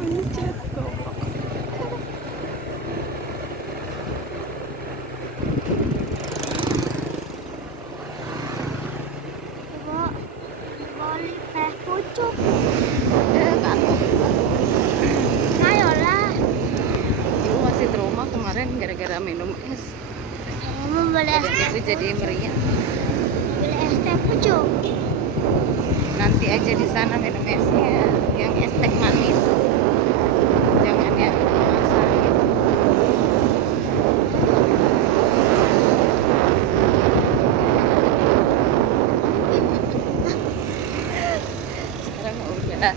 Mencet goblok. Coba balik teh pucuk. Kantuk. Ayolah. Ibu masih trauma kemarin gara-gara minum es. Mau beli es Badan teh ibu jadi pucuk. meriang. Beli es teh pucuk. Nanti aja di sana minum esnya yang es teh manis. Jangan yang kemasan gitu. Sekarang udah